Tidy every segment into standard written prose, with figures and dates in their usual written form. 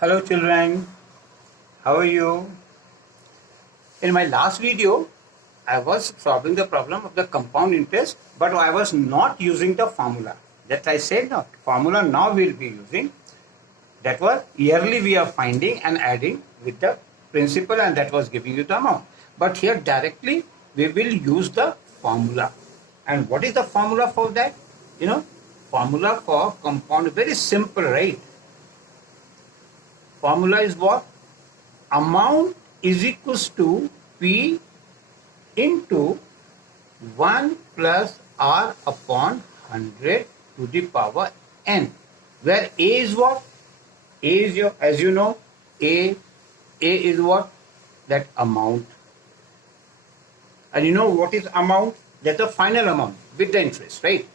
Hello children, how are you? In my last video, I was solving the problem of the compound interest, but I was not using the formula. That I said no, formula now we'll be using. That was yearly we are finding and adding with the principal, and that was giving you the amount. But here directly we will use the formula. And what is the formula for that? Formula for compound, very simple, right? Formula is what? Amount is equals to P into 1 plus R upon 100 to the power n, where A is what? A is your, as you know, A is what? That amount. And you know what is amount? That's the final amount with the interest, right?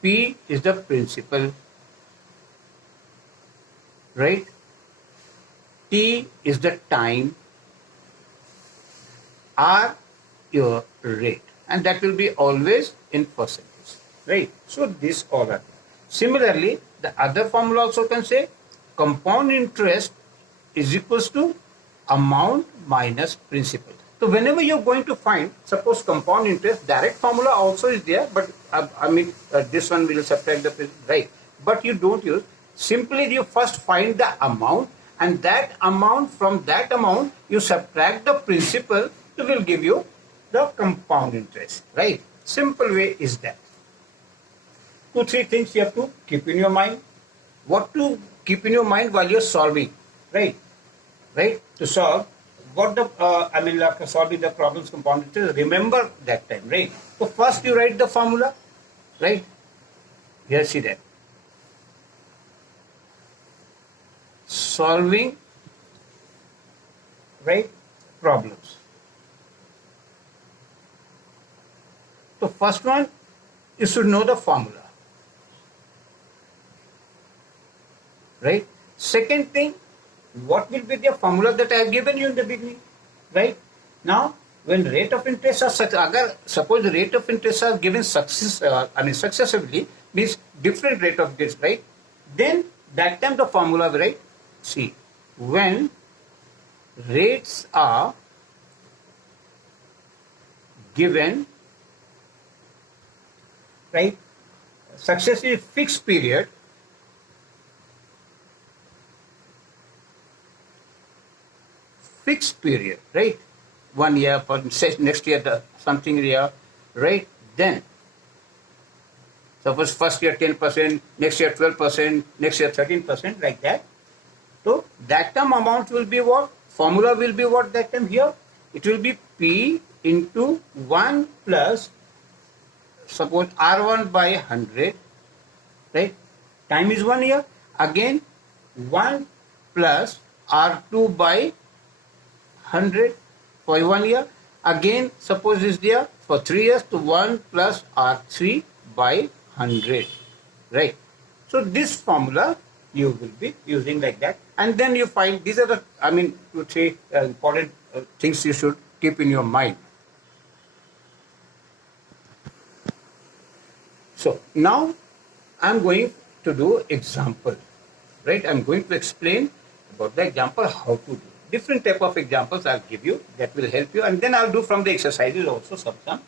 P is the principal, right? T is the time, R your rate, and that will be always in percentage, right? So this all are. Similarly, the other formula also can say compound interest is equals to amount minus principal. So whenever you're going to find, suppose compound interest, direct formula also is there, but this one will subtract the principal, right? But you don't use. Simply you first find the amount, and that amount, from that amount you subtract the principal, it will give you the compound interest, right? Simple way is that. 2-3 things you have to keep in your mind. What to keep in your mind while you're solving, right? To solve what the solving the problems compound interest, remember that time, right? So first you write the formula, right? Here, see that. Solving, right, problems. So first one, you should know the formula, right? Second thing, what will be the formula that I have given you in the beginning, right? Now, when rate of interest are such, suppose the rate of interest are given successively, means different rate of this, right? Then that time the formula, right? See, when rates are given, right, successive fixed period, right? 1 year, for say next year the something year, right? Then suppose first year 10%, next year 12%, next year 13%, like that. So that time amount will be what? Formula will be what that time here? It will be P into 1 plus, suppose R1 by 100, right? Time is 1 year. Again 1 plus R2 by 100 for 1 year. Again, suppose is there for 3 years, to 1 plus R3 by 100, right? So this formula you will be using like that, and then you find these are the 2-3 important things you should keep in your mind. So now I'm going to do example, right? I'm going to explain about the example, how to do. Different type of examples I'll give you that will help you, and then I'll do from the exercises also some.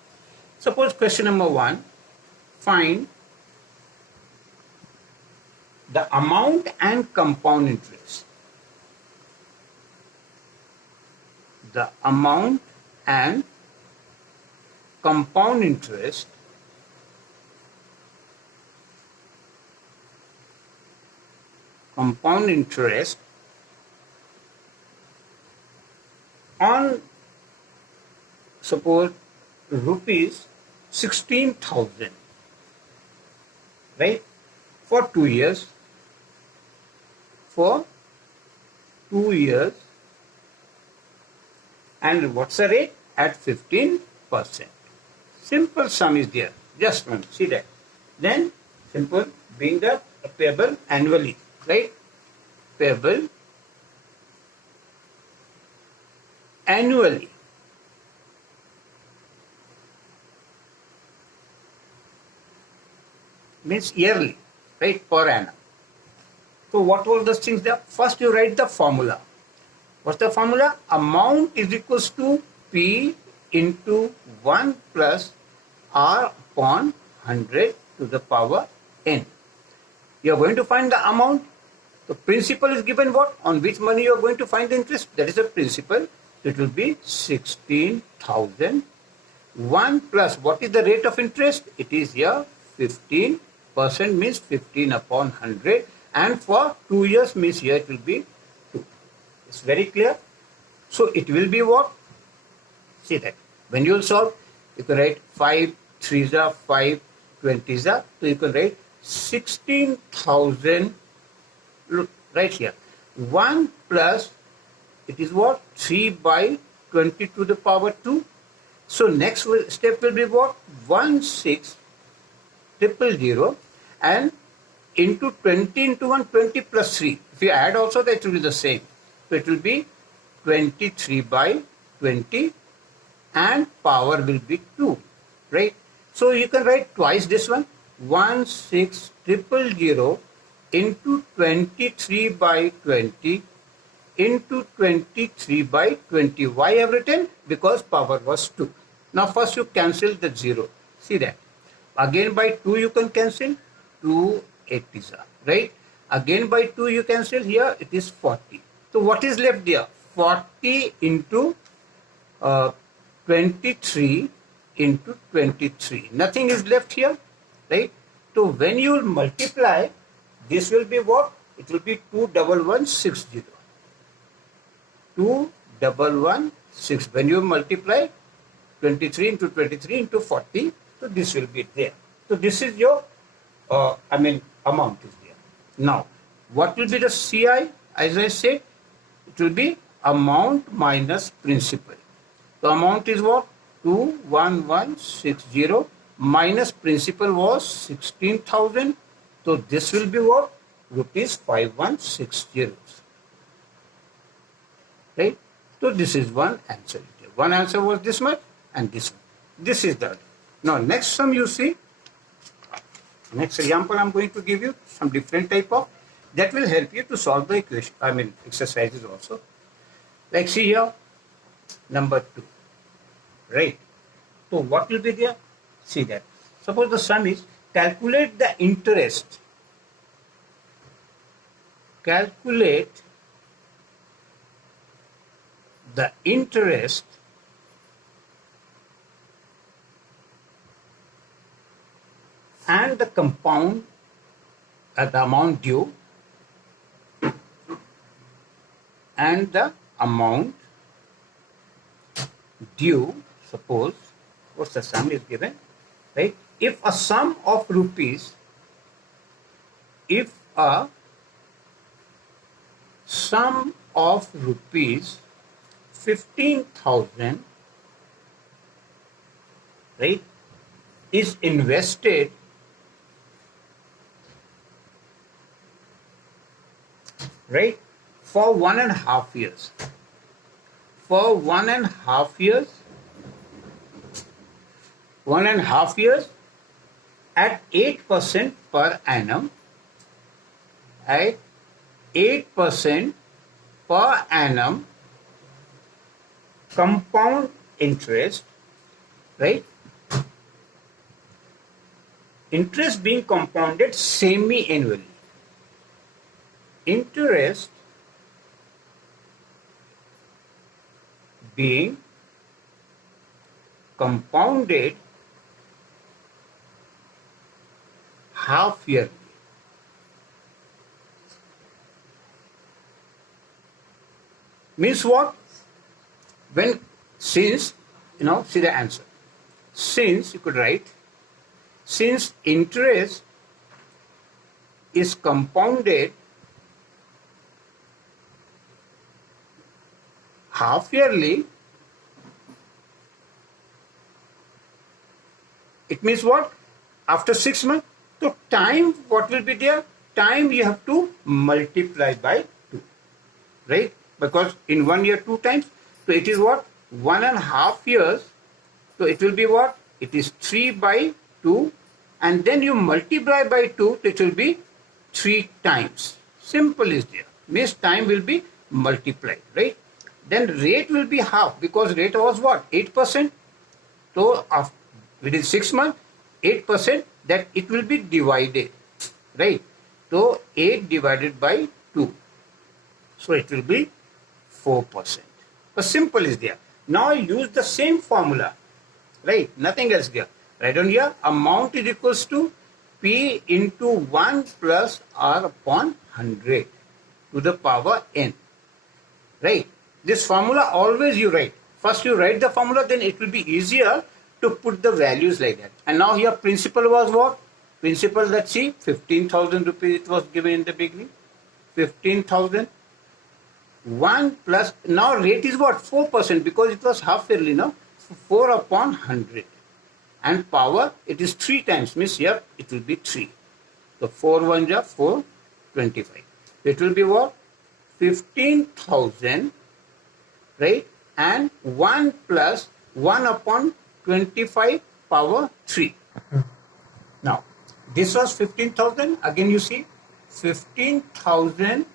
Suppose question number 1, find the amount and compound interest. The amount and compound interest on, suppose, rupees 16,000, right, for 2 years. For 2 years, and what's the rate? At 15%. Simple sum is there. Just one, see that. Then simple being the payable annually, right? Payable annually. Means yearly, right? Per annum. So what were those things there? First you write the formula. What's the formula? Amount is equals to P into 1 plus R upon 100 to the power n. You are going to find the amount. The principal is given what? On which money you are going to find the interest? That is the principal. It will be 16,000. 1 plus what is the rate of interest? It is here 15%, means 15 upon 100, and for 2 years means here it will be 2. It's very clear. So it will be what? See that when you will solve, you can write 5 3s are 5 20s are, so you can write 16,000. Look right here, 1 plus it is what? 3 by 20 to the power 2. So next step will be what? 16,000 and into 20 into 1, 20 plus 3. If you add also, that will be the same. So it will be 23 by 20 and power will be 2, right? So you can write twice this one, 16,000 into 23 by 20 into 23 by 20. Why I have written? Because power was 2. Now first you cancel the 0. See that. Again by 2 you can cancel. 2 80s are, right? Again by 2 you cancel. Here it is 40. So what is left there? 40 into 23 into 23. Nothing is left here, right? So when you multiply, this will be what? It will be 21160. 2116. When you multiply 23 into 23 into 40, so this will be there. So this is your, amount is there. Now, what will be the CI? As I said, it will be amount minus principal. The amount is what? 21160 minus principal was 16,000. So this will be what? Rupees 5160. Right? So this is one answer. One answer was this much and this one. This is the other. Now next sum you see. Next example I am going to give you some different type of that will help you to solve the equation. Exercises also. Like see here, number 2. Right? So what will be there? See that. Suppose the sum is calculate the interest. Calculate the interest and the compound at the amount due and the amount due. Suppose what's the sum is given, right? If a sum of rupees, if a sum of rupees 15,000, right, is invested right for 1.5 years. For 1.5 years, 1.5 years at 8% per annum, at 8% per annum compound interest, right? Interest being compounded semi-annually. Interest being compounded half yearly. Means what? When, since, see the answer. Since, you could write, since interest is compounded half yearly, it means what? After 6 months. So time, what will be there? Time you have to multiply by 2, right? Because in 1 year 2 times. So it is what? 1.5 years. So it will be what? It is 3 by 2. And then you multiply by 2, it will be 3 times. Simple is there. Means time will be multiplied, right? Then rate will be half because rate was what? 8%. So within 6 months, 8% that it will be divided, right? So 8 divided by 2. So it will be 4%. So simple is there. Now I use the same formula, right? Nothing else there. Write down here, amount is equals to P into 1 plus R upon 100 to the power n, right? This formula always you write. First you write the formula, then it will be easier to put the values like that. And now here principal was what? Principal, let's see, 15,000 rupees it was given in the beginning. 15,000. 1 plus, now rate is what? 4% because it was half yearly, no? 4 upon 100. And power, it is 3 times, means here it will be 3. So 4 1 ja 4, 25. It will be what? 15,000, right? And 1 plus 1 upon 25 power 3. Now, this was 15,000. Again you see, 15,000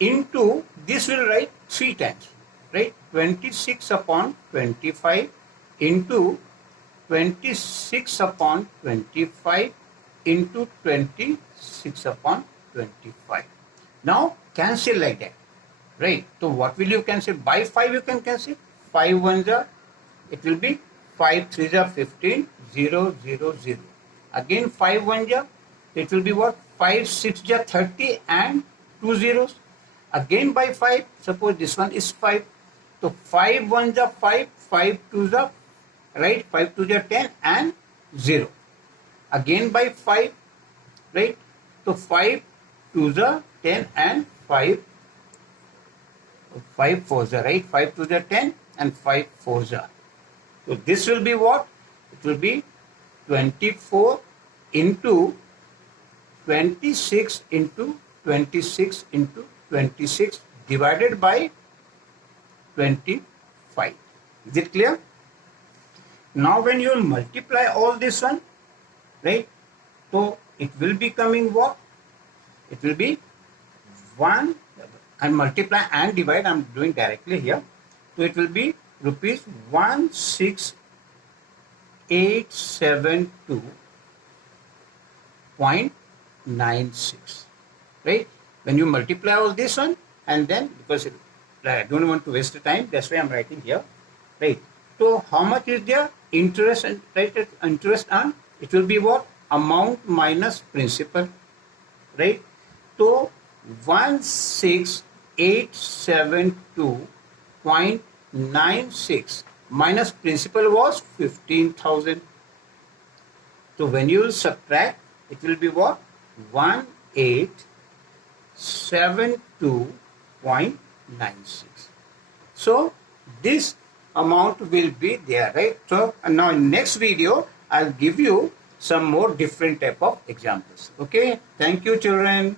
into, this will write 3 times, right? 26 upon 25 into 26 upon 25 into 26 upon 25. Now cancel like that, right? So what will you cancel? By 5 you can cancel. 5 1s are, it will be 5 3s are 15, 0 0 0. Again 5 1s are, it will be what? 5 6 are 30 and 2 zeros. Again by 5, suppose this one is 5. So 5 1s are 5, 5 2s are, right? 5 2s are 10 and 0. Again by 5, right? So 5 2s are 10 and 5 4s are, right? 5 2s are 10 and 5 4s are. So this will be what? It will be 24 into 26 into 26 into 26 divided by 25. Is it clear? Now when you will multiply all this one, right? So it will be coming what? It will be 1 and multiply and divide. I am doing directly here. So it will be rupees 16872.96, right? When you multiply all this one, and then because I don't want to waste the time, that's why I'm writing here, right? So how much is their interest and interest on? It will be what? Amount minus principal, right? So 16872.96 minus principal was 15,000. So when you will subtract, it will be what? 1872.96. So this amount will be there, right? So now in next video, I'll give you some more different type of examples. Okay. Thank you, children.